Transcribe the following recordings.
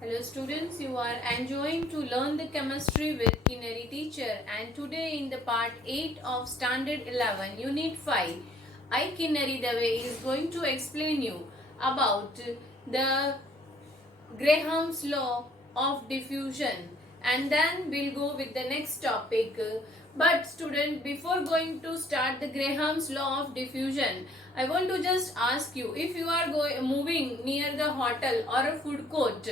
Hello students, you are enjoying to learn the chemistry with Kinnari teacher, and today in the part 8 of standard 11 unit 5 I Kinnari Dave is going to explain you about the Graham's law of diffusion, and then we'll go with the next topic. But student, before going to start the Graham's law of diffusion, I want to just ask you, if you are moving near the hotel or a food court,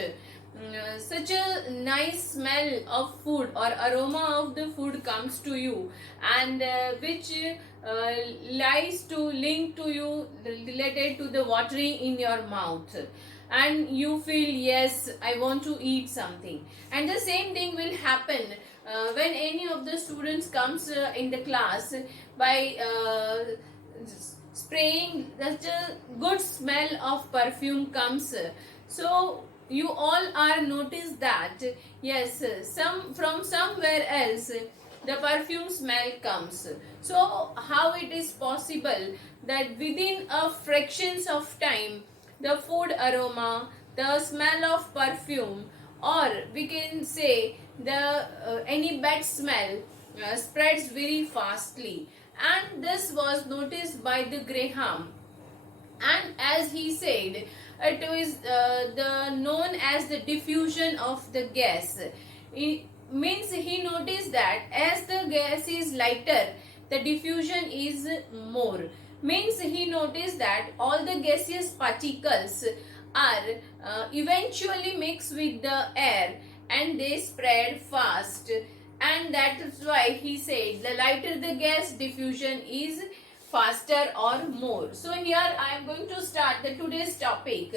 such a nice smell of food or aroma of the food comes to you, and which lies to link to you related to the watery in your mouth, and you feel, yes, I want to eat something. And the same thing will happen when any of the students comes in the class by spraying such a good smell of perfume comes. So you all are noticed that, yes, some from somewhere else the perfume smell comes. So how it is possible that within a fractions of time the food aroma, the smell of perfume, or we can say the any bad smell spreads very fastly, and this was noticed by the Graham. And as he said, it is the known as the diffusion of the gas. It means he noticed that as the gas is lighter, the diffusion is more. Means he noticed that all the gaseous particles are eventually mixed with the air and they spread fast, and that is why he said the lighter the gas, diffusion is faster or more. So here I am going to start the today's topic,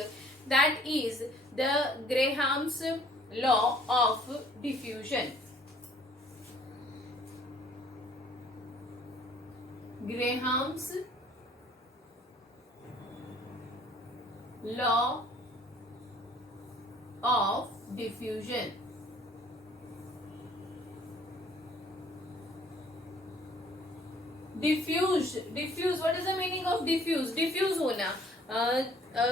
that is the Graham's law of diffusion. Graham's law of diffusion. diffuse what is the meaning of diffuse होना,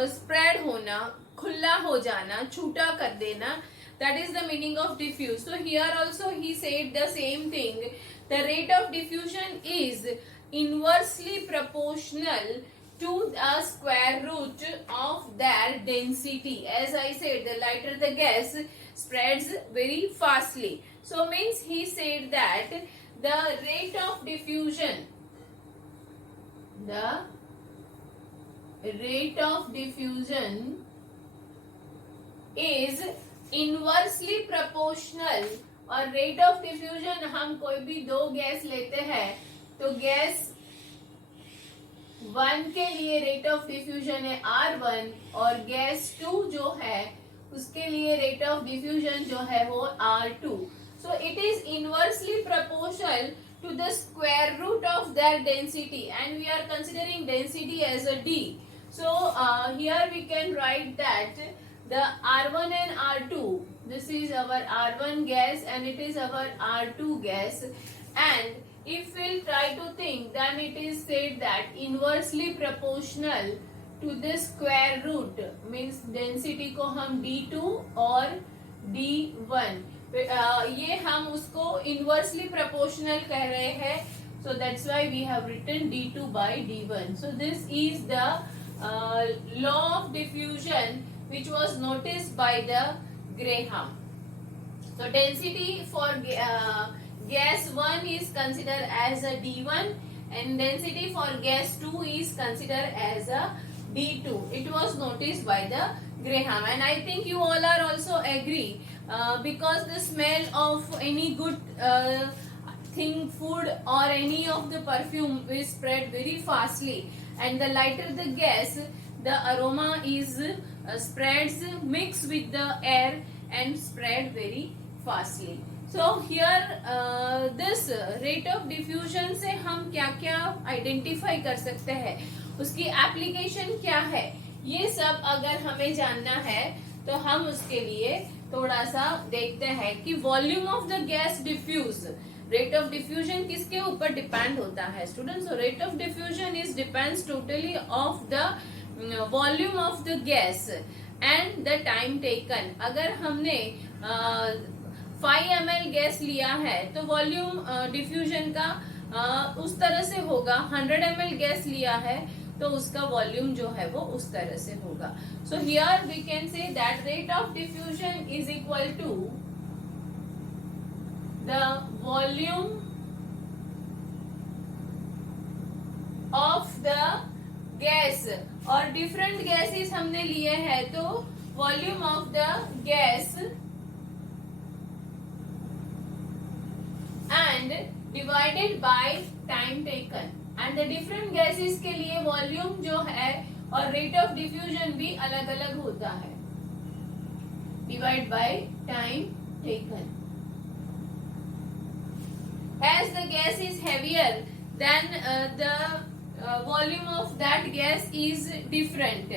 spread होना, खुला हो जाना, छूटा कर देना, that is the meaning of diffuse. So here also he said the same thing. The rate of diffusion is inversely proportional to the square root of their density. As I said, the lighter the gas spreads very fastly. So means he said that the rate of diffusion is inversely proportional. और rate of diffusion, हम कोई भी दो gas लेते हैं तो gas 1 के लिए रेट ऑफ डिफ्यूजन है R1, और गैस 2 जो है उसके लिए रेट ऑफ डिफ्यूजन जो है वो R2. So it is inversely proportional to the square root of their density, and we are considering density as a D. So here we can write that the R1 and R2, this is our R1 gas and it is our R2 gas, and if we'll try to think, then it is said that inversely proportional to this square root, means density को हम D2 और D1, ये हम उसको inversely proportional कह रहे हैं. So that's why we have written D2 by D1. So this is the law of diffusion which was noticed by the Graham. So density for gas 1 is considered as a D1, and density for gas 2 is considered as a D2. It was noticed by the Graham, and I think you all are also agree, because the smell of any good thing, food or any of the perfume is spread very fastly, and the lighter the gas, the aroma is spreads mixed with the air and spread very fastly. So here this rate of diffusion से हम क्या क्या identify कर सकते हैं, उसकी application क्या है, ये सब अगर हमें जानना है तो हम उसके लिए थोड़ा सा देखते हैं कि volume of the gas diffuse, rate of diffusion किसके ऊपर डिपेंड होता है students. Rate of diffusion is depends totally of the volume of the gas, and the time taken. अगर हमने 5 ml गैस लिया है तो वॉल्यूम डिफ्यूजन का उस तरह से होगा। 100 ml गैस लिया है तो उसका वॉल्यूम जो है वो उस तरह से होगा। So here we can say that rate of diffusion is equal to the volume of the gas. और डिफरेंट गैसेस हमने लिए हैं तो volume of the gas and divided by time taken. And the different gases के लिए volume जो है और रेट ऑफ डिफ्यूजन भी अलग अलग होता है। Divide by time taken. As the gas is heavier, then the volume of that gas is different,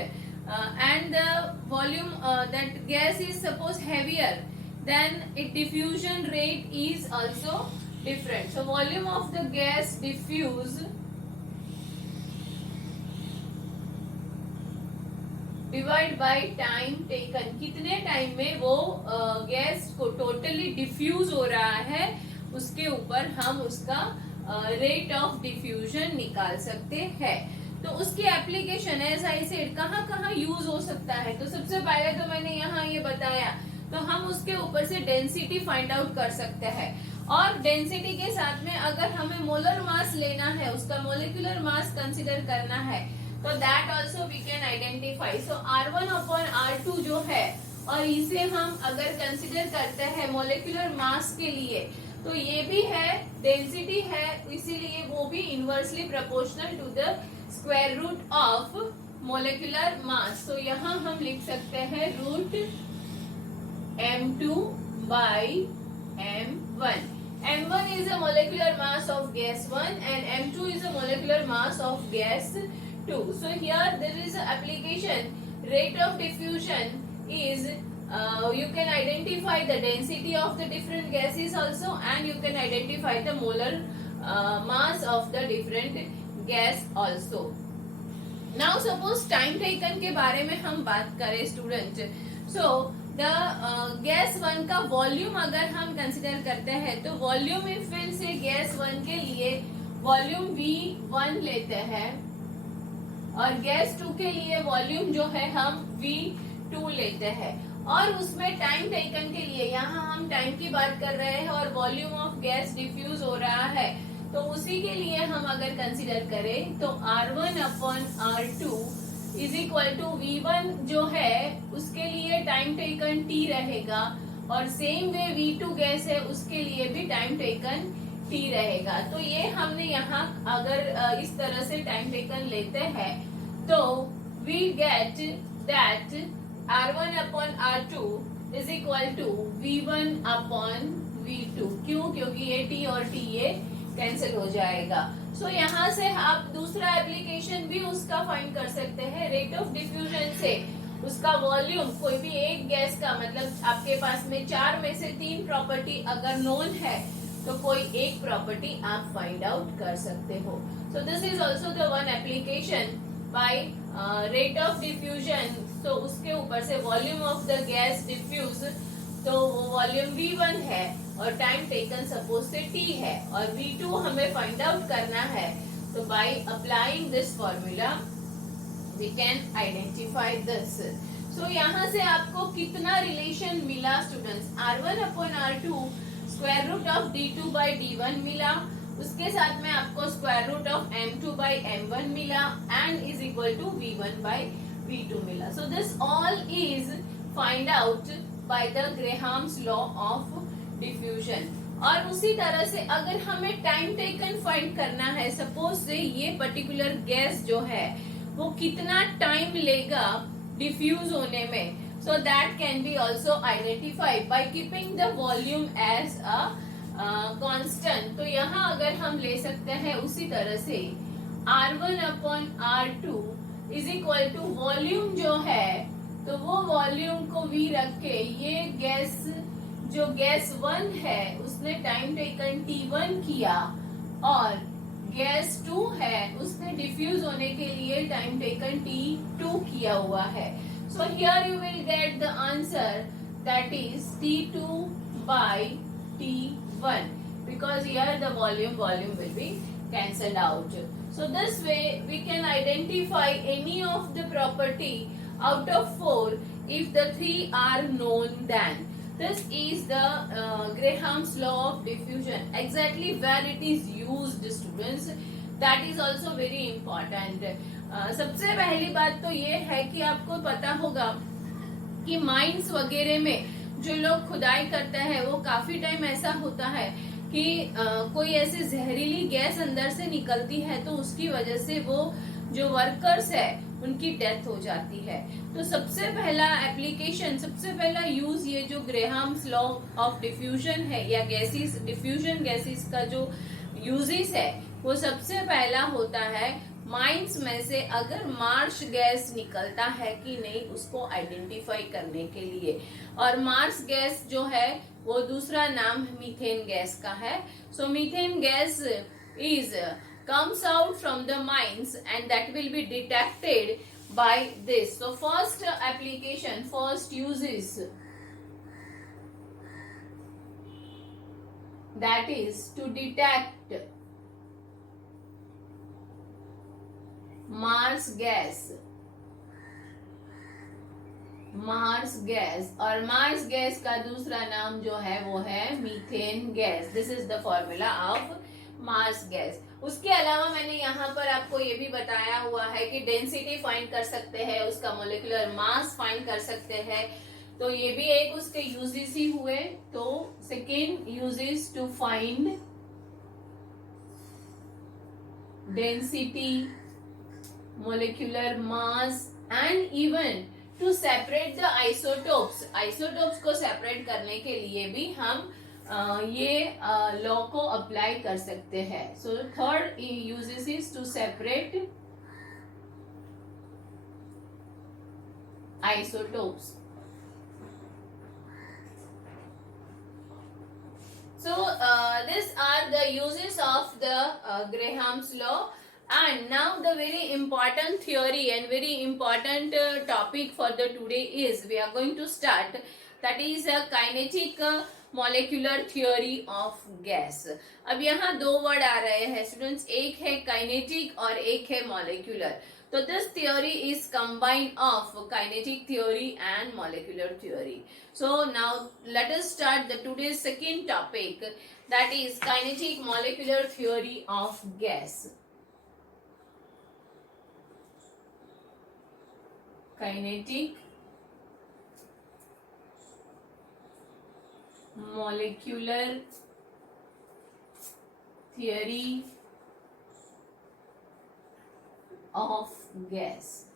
and the volume that gas is suppose heavier, then its diffusion rate is also different. So volume of the gas diffuse divide by time taken. कितने time में वो gas को totally diffuse हो रहा है उसके ऊपर हम उसका रेट ऑफ डिफ्यूजन निकाल सकते हैं। तो उसकी एप्लीकेशन एज आई सेड कहाँ कहाँ यूज हो सकता है। तो सबसे पहले तो मैंने यहाँ ये बताया, तो हम उसके ऊपर से डेंसिटी फाइंड आउट कर सकते हैं। और डेंसिटी के साथ में अगर हमें मोलर मास लेना है, उसका मोलिकुलर मास कंसिडर करना है, तो that also we can identify. So R1 upon R2 जो है, और इसे हम अगर कंसिडर करते हैं मोलिकुलर मास के लिए, तो ये भी है डेंसिटी है, इसीलिए वो भी inversely proportional to the square root of molecular mass. तो यहाँ हम लिख सकते हैं root M2 by M1. M1 is a molecular mass of gas 1 and M2 is a molecular mass of gas 2. So here there is an application. Rate of diffusion is you can identify the density of the different gases also, and you can identify the molar mass of the different gas also. Now suppose time taken के बारे में हम बात करें student. So the gas 1 का volume अगर हम consider करते हैं तो वॉल्यूम फिर से गैस 1 के लिए वॉल्यूम V1 लेते हैं, और गैस 2 के लिए वॉल्यूम जो है हम V2 लेते हैं। और उसमें टाइम टेकन के लिए यहाँ हम टाइम की बात कर रहे हैं और वॉल्यूम ऑफ गैस डिफ्यूज हो रहा है, तो उसी के लिए हम अगर कंसिडर करें तो R1 upon R2 is equal to V1 जो है उसके लिए टाइम टेकन T रहेगा, और सेम वे V2 गैस है उसके लिए भी टाइम टेकन T रहेगा। तो ये हमने यहाँ अगर इस तरह से टाइम टेकन लेते हैं तो we get that R1 upon R2 is equal to V1 upon V2। क्यों? क्योंकि ये T और T ये कैंसिल हो जाएगा। सो यहाँ से आप दूसरा एप्लीकेशन भी उसका फाइंड कर सकते हैं। रेट ऑफ डिफ्यूजन से उसका वॉल्यूम, कोई भी एक गैस का, मतलब आपके पास में 4 में से 3 प्रॉपर्टी अगर नोन है तो कोई एक प्रॉपर्टी आप फाइंड आउट कर सकते हो। So this is also the one application by rate of diffusion. तो उसके ऊपर से volume of the gas diffuse, तो वो वॉल्यूम V1 है और time taken suppose say T है, और V2 हमें फाइंड आउट करना है। तो by applying this formula we can identify this. So यहाँ से आपको कितना रिलेशन मिला students? R1 upon R2 square root of D2 by D1 मिला, उसके साथ में आपको square root of M2 by M1 मिला, and is equal to V1 by V2 मिला। So this all is find out by the Graham's law of diffusion. और उसी तरह से अगर हमें टाइम टेकन फाइंड करना है, सपोज से ये पर्टिकुलर गैस जो है वो कितना टाइम लेगा डिफ्यूज होने में, so that can be also identified by keeping the volume as a constant. तो यहाँ अगर हम ले सकते हैं उसी तरह से R1 upon R2 is equal to volume जो है, तो वो वॉल्यूम को V रख के ये गैस जो गैस 1 है उसने टाइम टेकन T1 किया, और गैस 2 है उसने डिफ्यूज होने के लिए टाइम टेकन T2 किया हुआ है। So here you will get the answer, that is T2 by T1, because here the volume will be cancelled out. So this way we can identify any of the property out of 4 if the 3 are known. Then this is the Graham's law of diffusion. Exactly where it is used, students, that is also very important. सबसे पहली बात तो ये है कि आपको पता होगा कि माइंस वगैरह में जो लोग खुदाई करते हैं वो काफी टाइम ऐसा होता है कि कोई ऐसी जहरीली गैस अंदर से निकलती है, तो उसकी वजह से वो जो वर्कर्स है उनकी डेथ हो जाती है। तो सबसे पहला एप्लीकेशन, सबसे पहला यूज ये जो ग्रेहाम्स लॉ ऑफ डिफ्यूजन है या गैसेस, डिफ्यूजन गैसेस का जो यूजेस है वो सबसे पहला होता है माइंस में से अगर मार्श गैस निकलता है कि नहीं उसको आइडेंटिफाई करने के लिए। और मार्श गैस जो है वो दूसरा नाम मीथेन गैस का है। So methane gas is comes out from the mines and that will be detected by this. So first application, first uses, that is to detect marsh gas, marsh gas, और marsh gas का दूसरा नाम जो है वो है methane gas. This is the formula of marsh gas. उसके अलावा मैंने यहाँ पर आपको ये भी बताया हुआ है कि डेंसिटी फाइंड कर सकते हैं, उसका मोलिकुलर मास फाइंड कर सकते हैं, तो ये भी एक उसके यूजेस ही हुए। तो second uses to find density, molecular mass and even to separate the isotopes. Isotopes को सेपरेट करने के लिए भी हम ये लॉ को अप्लाई कर सकते हैं। So third uses is to separate isotopes. So these are the uses of the Graham's law. And now the very important theory and very important topic for the today is we are going to start, that is a kinetic molecular theory of gas. अब यहाँ दो word आ रहे हैं students, एक है kinetic और एक है मॉलिक्यूलर। तो this theory is combined of kinetic theory and molecular theory. So now let us start the today's second topic, that is kinetic molecular theory of gas. Kinetic molecular theory of gas.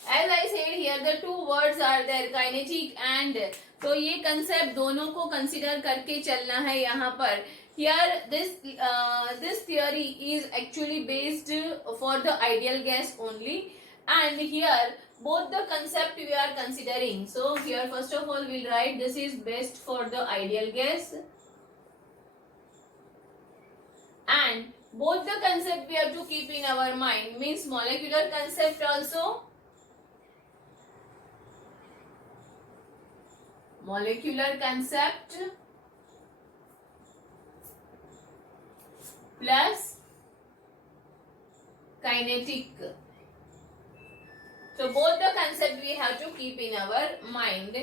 As I said here, the two words are there, kinetic and, तो ये concept दोनों को consider करके चलना है यहाँ पर। Here this theory is actually based for the ideal gas only, and here both the concept we are considering. So here first of all we'll write this is best for the ideal gas, and both the concept we have to keep in our mind, means molecular concept also, molecular concept plus kinetic. So both the concept we have to keep in our mind,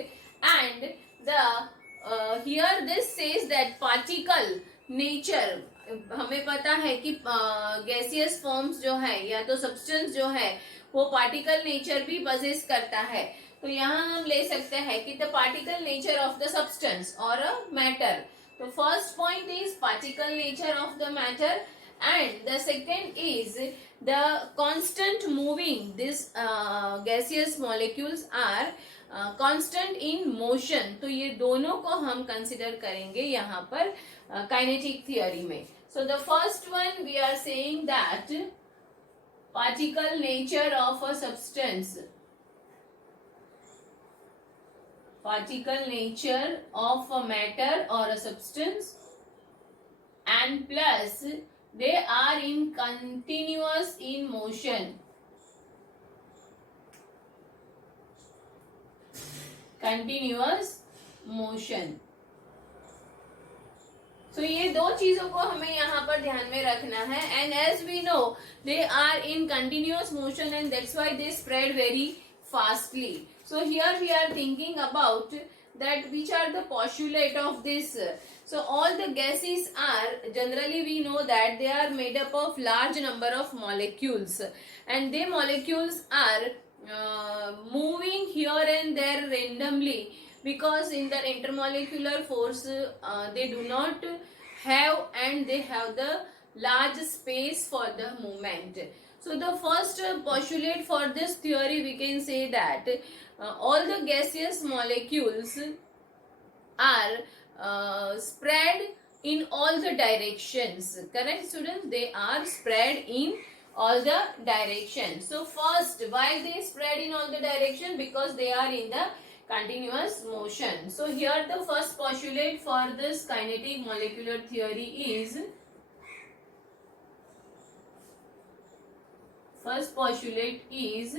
and the here this says that particle nature, हमें पता है कि gaseous forms जो है या तो substance जो है वो पार्टिकल नेचर भी पजेस करता है। तो यहाँ हम ले सकते हैं कि the particle nature of the substance और अ मैटर। तो first point is particle nature of the matter, and the second is the constant moving. This gaseous molecules are constant in motion. तो ये दोनों को हम कंसिडर करेंगे यहाँ पर काइनेटिक थियोरी में। So the first one we are saying that particle nature of a substance, particle nature of a matter or a substance, and plus they are in continuous in motion, continuous motion. तो ये दो चीजों को हमें यहाँ पर ध्यान में रखना है। And as we know they are in continuous motion and that's why they spread very fastly. So here we are thinking about that which are the postulate of this. So all the gases are, generally we know that they are made up of large number of molecules, and the molecules are moving here and there randomly, because in their intermolecular force they do not have, and they have the large space for the movement. So the first postulate for this theory, we can say that all the gaseous molecules are spread in all the directions. Correct, students? They are spread in all the directions. So first, why they spread in all the direction? Because they are in the continuous motion. So here the first postulate for this kinetic molecular theory is, first postulate is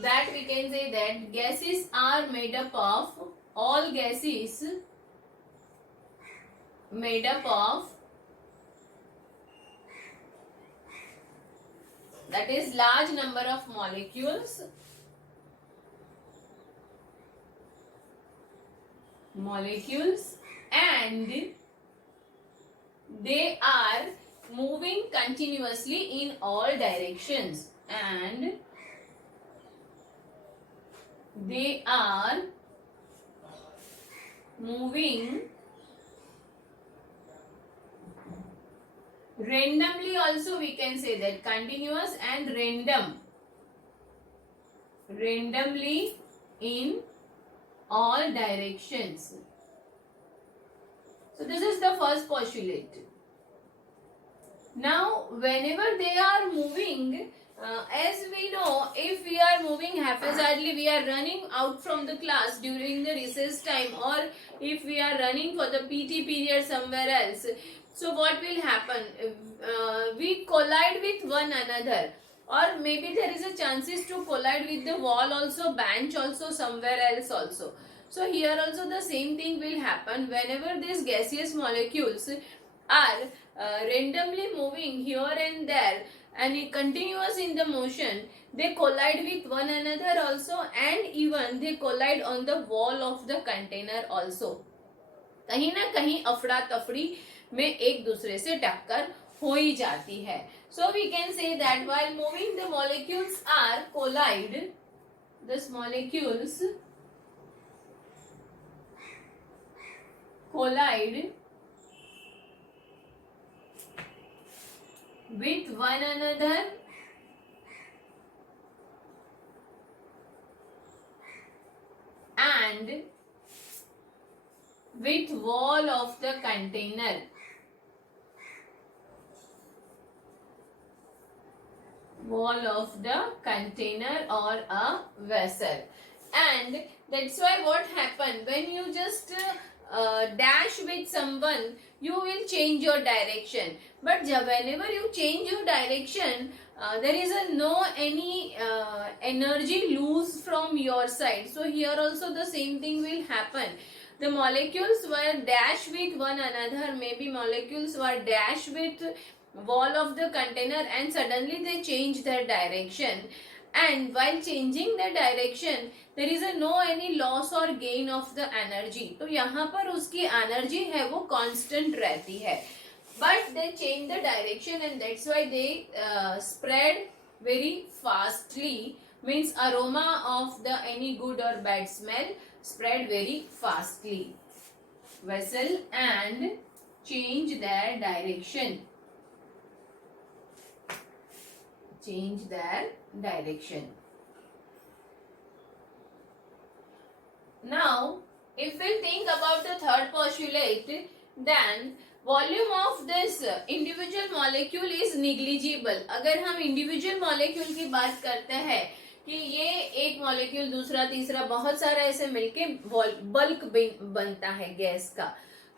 that we can say that gases are made up of, all gases made up of, that is large number of molecules, and they are moving continuously in all directions, and they are moving randomly, also we can say that, continuous and randomly in all directions. So this is the first postulate. Now whenever they are moving, as we know, if we are moving haphazardly, we are running out from the class during the recess time, or if we are running for the PT period somewhere else, so what will happen? We collide with one another, or maybe there is a chances to collide with the wall also, bench also, somewhere else also. So here also the same thing will happen whenever these gaseous molecules are randomly moving here and there and continuous in the motion. They collide with one another also, and even they collide on the wall of the container also. कहीं ना कहीं अफड़ा तफड़ी में एक दूसरे से टक्कर हो ही जाती है. So we can say that while moving, the molecules are collide. These molecules collide with one another and with wall of the container. Wall of the container or a vessel. And that's why what happened, when you just dash with someone, you will change your direction. But whenever you change your direction, there is no any energy lose from your side. So here also the same thing will happen. The molecules were dashed with one another. Maybe molecules were dashed with wall of the container, and suddenly they change their direction. And while changing the direction, there is no any loss or gain of the energy. तो यहाँ पर उसकी energy है वो constant रहती है. But they change the direction, and that's why they spread very fastly. Means aroma of the any good or bad smell spread very fastly. Vessel and change their direction. Change their direction. Now, if we think about the third postulate, then volume of this individual molecule is negligible. अगर हम individual molecule की बात करते हैं कि ये एक molecule दूसरा तीसरा बहुत सारा ऐसे मिलके बल्क बनता है गैस का,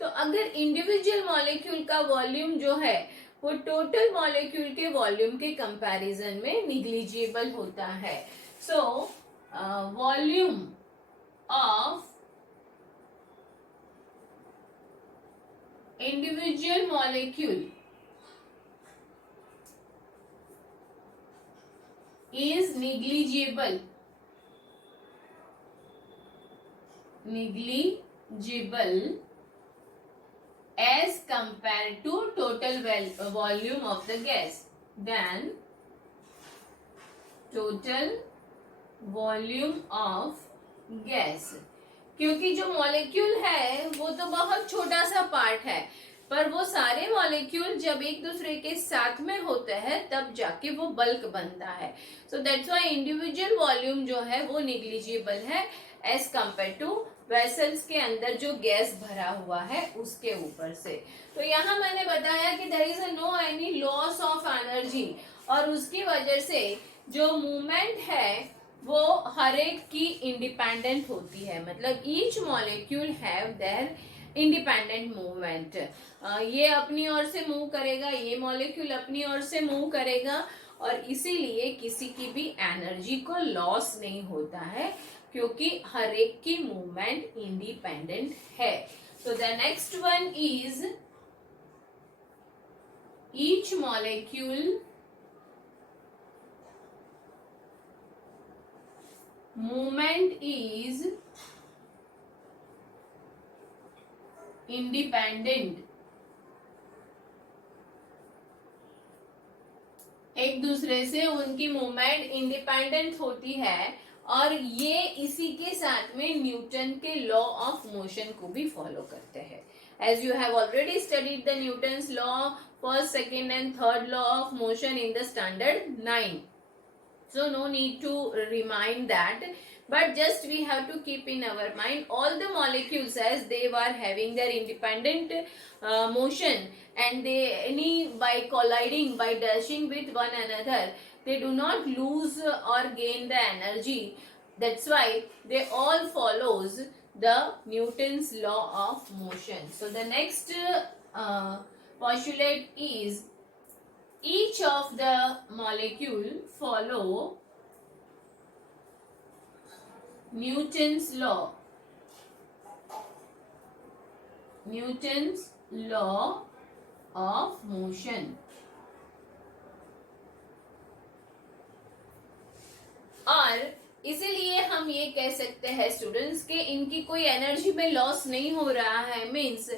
तो अगर individual molecule का वॉल्यूम जो है वो टोटल मॉलिक्यूल के वॉल्यूम के कंपैरिजन में निग्लिजिबल होता है. So volume of individual molecule is negligible as compared to total volume of the gas, then total volume of gas. क्योंकि जो मॉलिक्यूल है वो तो बहुत छोटा सा पार्ट है, पर वो सारे मॉलिक्यूल जब एक दूसरे के साथ में होते हैं तब जाके वो बल्क बनता है। So that's why individual volume जो है वो निग्लिजिबल है एज कंपेयर टू वेसल्स के अंदर जो गैस भरा हुआ है उसके ऊपर से। तो यहाँ मैंने बताया कि there is no any loss of energy, और उसकी वजह से जो मूवमेंट है वो हर एक की इंडिपेंडेंट होती है, मतलब each molecule have their independent movement. ये अपनी ओर से मूव करेगा, ये मॉलिक्यूल अपनी ओर से मूव करेगा, और इसीलिए किसी की भी एनर्जी को लॉस नहीं होता है क्योंकि हर एक की मूवमेंट इंडिपेंडेंट है। So the next one is each molecule movement is independent, एक दूसरे से उनकी मूवमेंट इंडिपेंडेंट होती है, और ये इसी के साथ में न्यूटन के लॉ ऑफ मोशन को भी फॉलो करते हैं। As you have already studied the Newton's law, first, second and third law of motion in the standard 9. So no need to remind that, but just we have to keep in our mind all the molecules as they were having their independent motion, and they by colliding, by dashing with one another, they do not lose or gain the energy. That's why they all follows the Newton's law of motion. So the next postulate is each of the molecule follow Newton's law of motion, और इसीलिए हम ये कह सकते हैं students के इनकी कोई एनर्जी में लॉस नहीं हो रहा है, means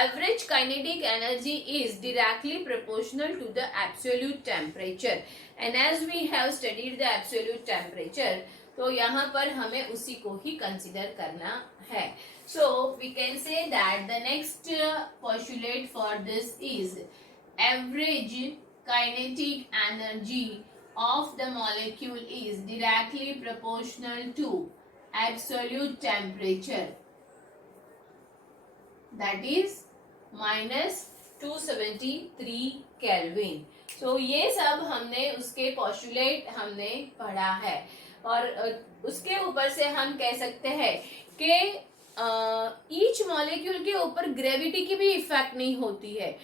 average kinetic energy is directly proportional to the absolute temperature, and as we have studied the absolute temperature, तो यहाँ पर हमें उसी को ही कंसिडर करना है। So we can say that the next postulate for this is average kinetic energy of the molecule is directly proportional to absolute temperature, that is -273 kelvin. So ये सब हमने उसके पोस्टुलेट हमने पढ़ा है, और उसके ऊपर से हम कह सकते हैं कि ईच मॉलिक्यूल के ऊपर ग्रेविटी की भी इफेक्ट नहीं होती है।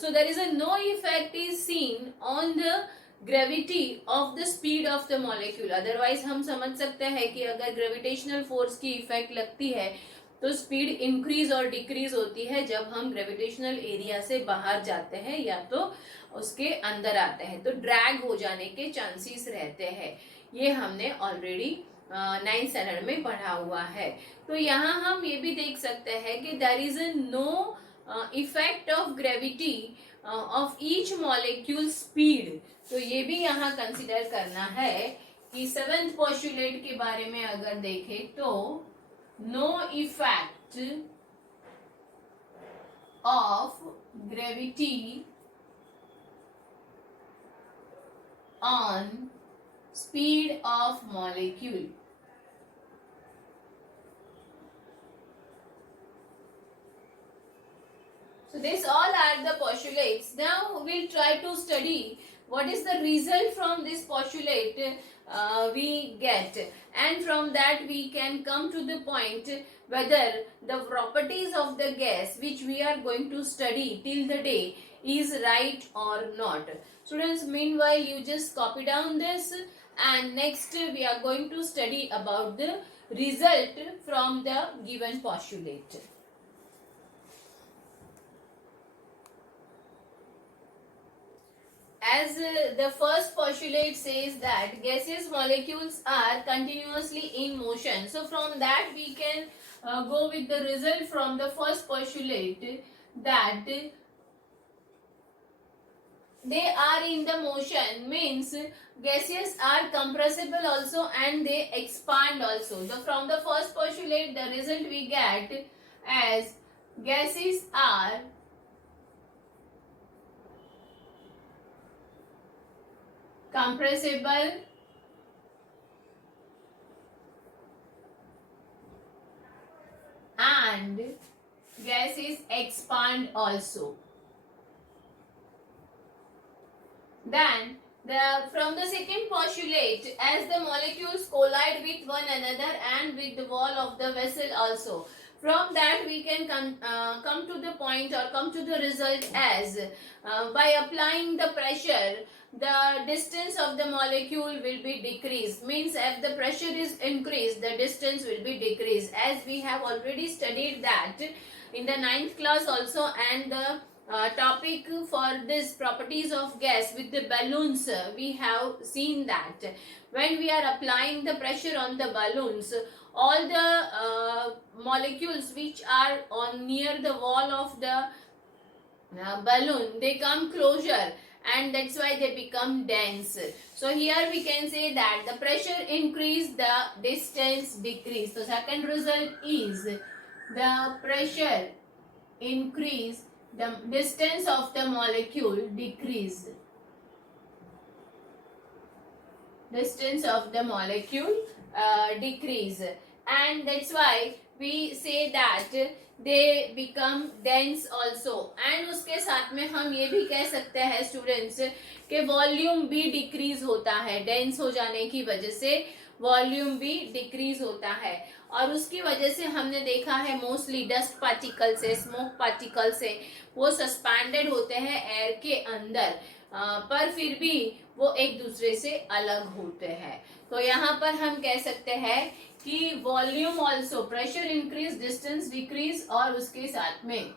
So there is no effect is seen on the gravity of the speed of the molecule. Otherwise हम समझ सकते हैं कि अगर ग्रेविटेशनल फोर्स की इफेक्ट लगती है तो स्पीड इंक्रीज और डिक्रीज होती है जब हम ग्रेविटेशनल एरिया से बाहर जाते हैं या तो उसके अंदर आते हैं, तो ड्रैग हो जाने के चांसेस रहते हैं। ये हमने ऑलरेडी 9th स्टैंडर्ड में पढ़ा हुआ है। तो यहाँ हम ये भी देख सकते हैं कि there is no effect of gravity of each molecule speed. तो ये भी यहाँ कंसिडर करना है कि 7th पोस्टुलेट के बारे में अगर देखें तो no effect of gravity on speed of molecule. So this all are the postulates. Now we'll try to study what is the result from this postulate we get, and from that we can come to the point whether the properties of the gas which we are going to study till the day is right or not. Students, meanwhile you just copy down this, and next we are going to study about the result from the given postulate. As the first postulate says that gaseous molecules are continuously in motion. So from that we can go with the result from the first postulate that they are in the motion, means gases are compressible also and they expand also. So from the first postulate the result we get as gases are compressible and gases expand also. Then from the second postulate, as the molecules collide with one another and with the wall of the vessel also, from that we can come to the point or come to the result as by applying the pressure the distance of the molecule will be decreased, means if the pressure is increased the distance will be decreased, as we have already studied that in the 9th class also. And the topic for this properties of gas with the balloons, we have seen that when we are applying the pressure on the balloons, all the molecules which are on near the wall of the balloon, they come closer and that's why they become dense. So here we can say that the pressure increase, the distance decrease. So second result is the pressure increase, the distance of the molecule decrease. Distance of the molecule decrease, and that's why we say that they become dense also. And उसके साथ में हम ये भी कह सकते हैं students कि वॉल्यूम भी डिक्रीज होता है, डेंस हो जाने की वजह से वॉल्यूम भी डिक्रीज होता है। और उसकी वजह से हमने देखा है मोस्टली डस्ट पार्टिकल से, स्मोक पार्टिकल से वो सस्पेंडेड होते हैं एयर के अंदर, पर फिर भी वो एक दूसरे से अलग होते हैं। तो यहाँ पर हम कह सकते हैं कि volume also, pressure increase, distance decrease, और उसके साथ में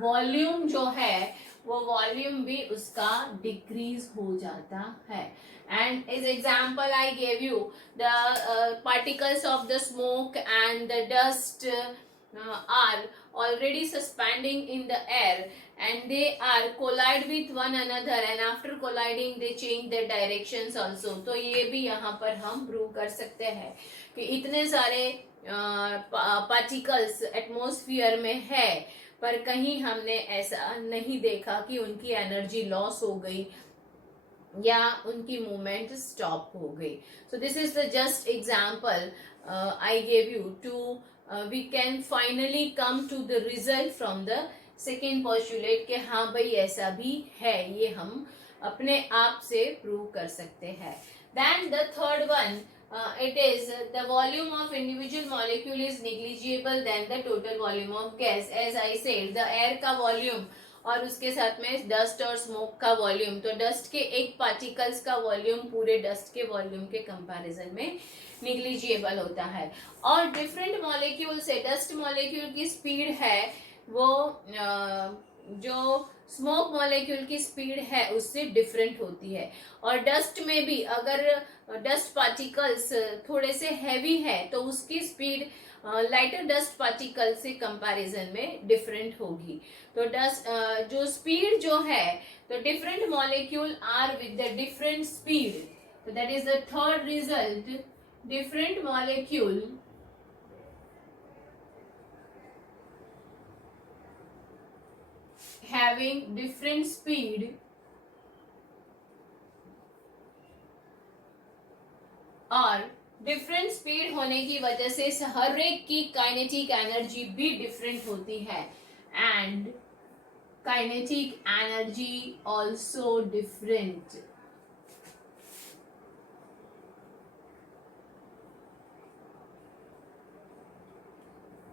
वॉल्यूम जो है वो वॉल्यूम भी उसका डिक्रीज हो जाता है। And as example I gave you the particles of the smoke and the dust are already suspending in the air and they are collide with one another and after colliding they change their directions also. तो ये भी यहाँ पर हम prove कर सकते हैं कि इतने सारे पार्टिकल्स एटमॉस्फेयर में है पर कहीं हमने ऐसा नहीं देखा कि उनकी एनर्जी लॉस हो गई या उनकी मूवमेंट स्टॉप हो गई। So this is the just example I gave you to we can finally come to the result from the second postulate के हाँ भाई ऐसा भी है, ये हम अपने आप से प्रूव कर सकते हैं। Then the third one, it is the volume of individual molecule is negligible than the total volume of gas. As I said, the air का volume और उसके साथ में डस्ट और स्मोक का वॉल्यूम, तो डस्ट के एक पार्टिकल्स का वॉल्यूम पूरे डस्ट के वॉल्यूम के कंपैरिजन में निग्लिजिएबल होता है। और डिफरेंट मॉलिक्यूल से डस्ट मॉलिक्यूल की स्पीड है वो जो स्मोक मॉलिक्यूल की स्पीड है उससे डिफरेंट होती है। और डस्ट में भी अगर डस्ट पार्टिकल्स थोड़े से हैवी है तो उसकी स्पीड लाइटर डस्ट पार्टिकल से कंपैरिजन में डिफरेंट होगी। तो डस्ट जो स्पीड जो है तो different molecule are with the different speed, तो that is the third result, different molecule having different speed और डिफरेंट स्पीड होने की वजह से हर एक की काइनेटिक एनर्जी भी डिफरेंट होती है and kinetic energy also different.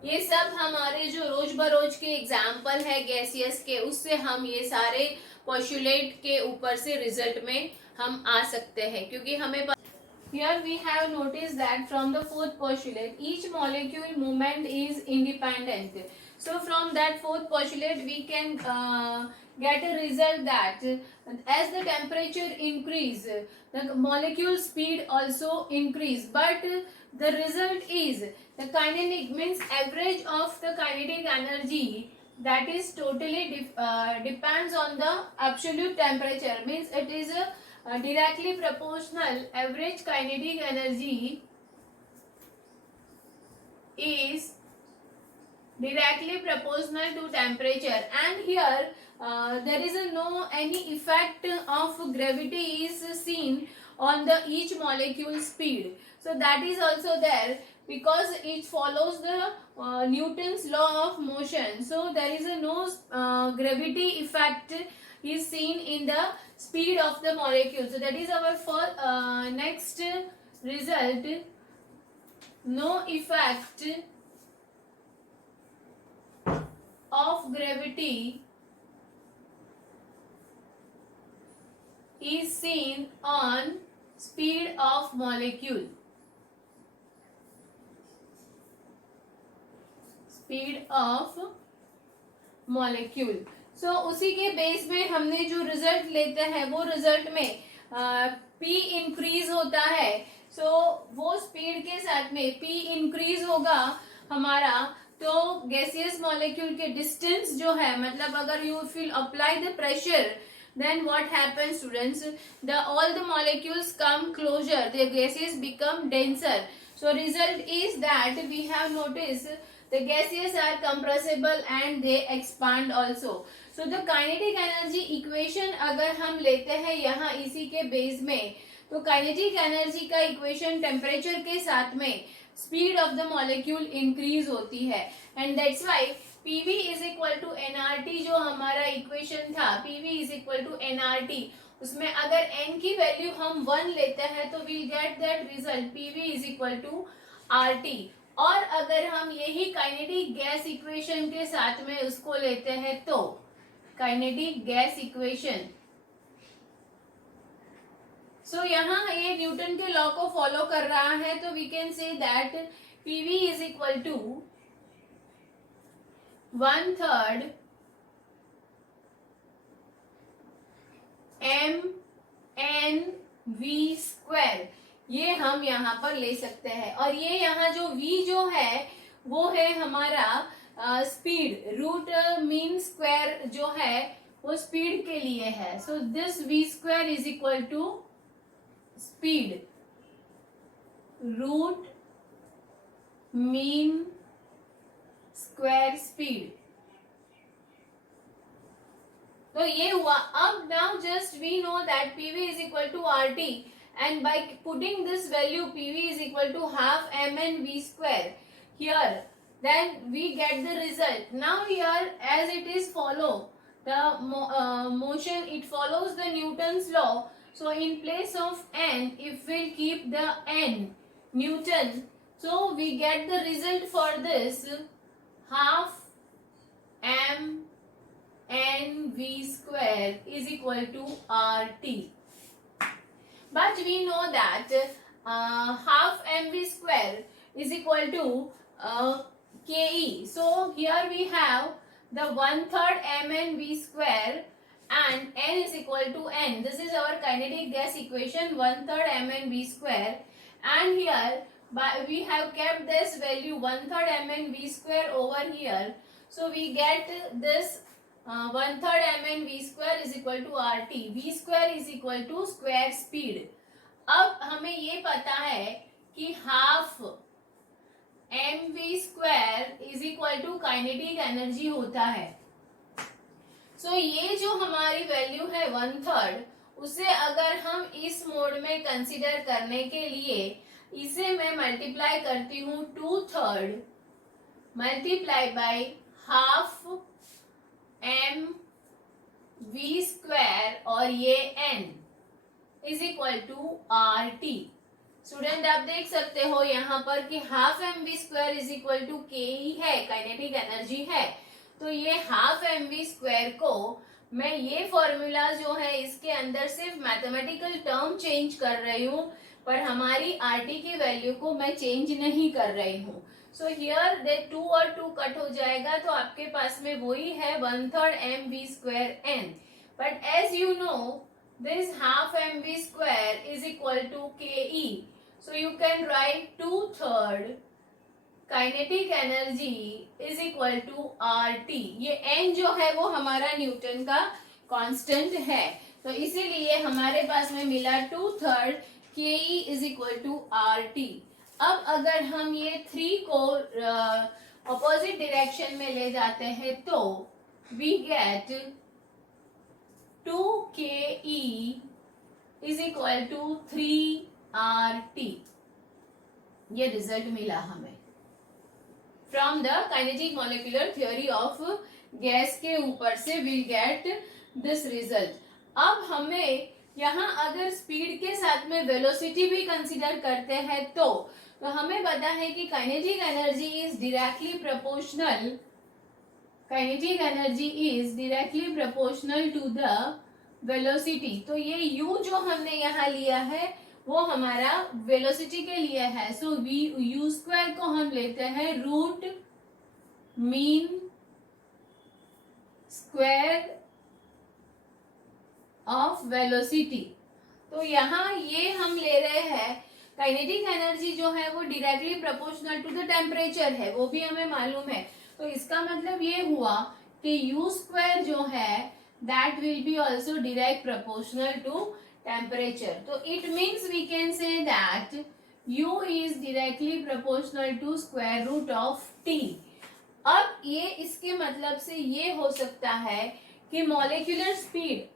ये सब हमारे जो रोज बरोज के एग्जाम्पल है गैसियस के, उससे हम ये सारे पोस्टुलेट के ऊपर से रिजल्ट में हम आ सकते हैं, क्योंकि हमें Here we have noticed that from the fourth postulate, each molecule movement is independent. So from that fourth postulate, we can get a result that as the temperature increase, the molecule speed also increase. But the result is the kinetic means average of the kinetic energy, that is totally depends on the absolute temperature, means it is a directly proportional. Average kinetic energy is directly proportional to temperature, and here there is no any effect of gravity is seen on the each molecule speed. So that is also there because it follows the Newton's law of motion. So there is no gravity effect is seen in the speed of the molecule. So that is our next result. No effect of gravity is seen on speed of molecule. Speed of molecule. So उसी के base में हमने जो result लेते हैं वो result में P increase होता है. सो वो स्पीड के साथ में P इंक्रीज होगा हमारा, तो गैसियस मॉलिक्यूल के डिस्टेंस जो है, मतलब अगर you will apply the pressure, then what happens students, all the molecules come closer, the gases become denser. So result is that we have noticed the gases are compressible and they expand also. So the kinetic energy equation अगर हम लेते हैं यहाँ इसी के base में, तो kinetic energy का इक्वेशन टेम्परेचर के साथ में speed of the molecule increase होती है, and that's why PV is equal to nRT. जो हमारा इक्वेशन था PV is equal to nRT, उसमें अगर n की वैल्यू हम 1 लेते हैं तो we'll get that result PV is equal to RT. और अगर हम यही काइनेटिक गैस इक्वेशन के साथ में उसको लेते हैं तो काइनेटिक गैस इक्वेशन, सो यहाँ ये न्यूटन के लॉ को फॉलो कर रहा है, तो we can say that PV is equal to 1/3 mNv², ये हम यहाँ पर ले सकते हैं. और ये यहाँ जो V जो है वो है हमारा स्पीड, रूट मीन स्क्वायर जो है वो स्पीड के लिए है. So this V² is equal to speed, root mean square speed. तो ये हुआ. अब now just we know that PV is equal to RT, and by putting this value PV is equal to half mNv² here, then we get the result. Now here as it is follow the motion, it follows the Newton's law. So in place of n, if we'll keep the n Newton, so we get the result for this half mNv² is equal to RT. But we know that half mv² is equal to ke. So here we have the 1/3 mNv² and n is equal to n. This is our kinetic gas equation, 1/3 mNv², and here we have kept this value 1/3 mNv² over here. So we get this 1/3 mNv² is equal to RT. V² is equal to square speed. अब हमें ये पता है कि half mv² is equal to kinetic energy होता है. सो ये जो हमारी वैल्यू है 1/3, उसे अगर हम इस मोड में कंसीडर करने के लिए इसे मैं मल्टीप्लाई करती हूँ 2/3 मल्टीप्लाई बाय हाफ mv² और ये n is equal to RT. Student आप देख सकते हो यहाँ पर कि half mv² is equal to के ही है, काइनेटिक एनर्जी है. तो ये हाफ mv² को मैं ये फॉर्मूला जो है इसके अंदर सिर्फ मैथमेटिकल टर्म चेंज कर रही हूँ. पर हमारी RT की वैल्यू को मैं चेंज नहीं कर रही हूँ. सो हियर दे 2 और 2 कट हो जाएगा, तो आपके पास में वही है 1/3 mv square n. But as you know this half mv square is equal to ke. So you can write 2/3 kinetic energy is equal to RT. ये n जो है वो हमारा न्यूटन का कांस्टेंट है, तो इसीलिए हमारे पास में मिला 2/3 ke is equal to RT. अब अगर हम ये 3 को अपोजिट डायरेक्शन में ले जाते हैं तो we get 2ke is equal to 3RT. ये रिजल्ट मिला हमें from the kinetic molecular theory of gas के ऊपर से विल गेट दिस रिजल्ट. अब हमें यहाँ अगर स्पीड के साथ में वेलोसिटी भी कंसीडर करते हैं तो हमें पता है कि kinetic energy is directly proportional. Kinetic energy is directly proportional to the velocity. तो ये u जो हमने यहाँ लिया है वो हमारा वेलोसिटी के लिए है. सो u स्क्वायर को हम लेते हैं root mean square of velocity. तो यहाँ ये हम ले रहे हैं काइनेटिक एनर्जी जो है वो directly proportional to the temperature है, वो भी हमें मालूम है. तो इसका मतलब ये हुआ कि u स्क्वायर जो है that will be also direct proportional to temperature. So it means we can say that u is directly proportional to square root of t. अब ये इसके मतलब से ये हो सकता है कि molecular speed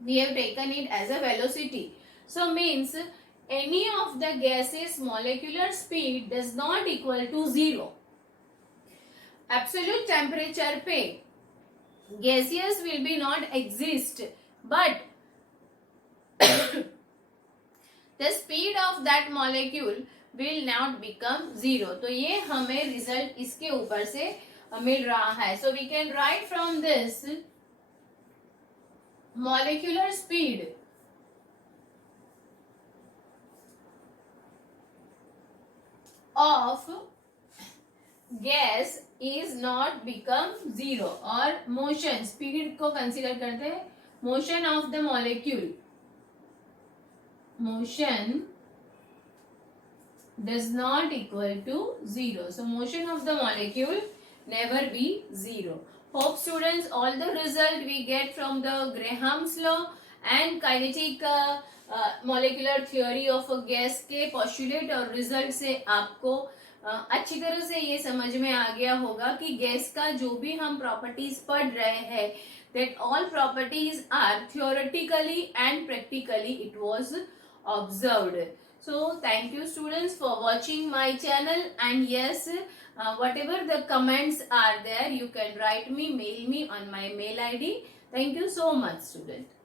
we have taken it as a velocity. So means any of the gases molecular speed does not equal to 0. Absolute temperature पे gaseous will be not exist, but the speed of that molecule will not become 0. तो ये हमें result इसके ऊपर से मिल रहा है. So we can write from this molecular speed of gas is not become 0. और motion speed को consider करते हैं, motion of the molecule. Motion does not equal to 0. So motion of the molecule never be 0. Hope students all the result we get from the Graham's law and kinetic molecular theory of a gas के postulate और result से आपको अच्छी तरह से ये समझ में आ गया होगा कि गैस का जो भी हम प्रॉपर्टीज पढ़ रहे हैं that all properties are theoretically and practically it was observed. So thank you students for watching my channel, and yes, whatever the comments are there you can write me, mail me on my mail ID. Thank you so much student.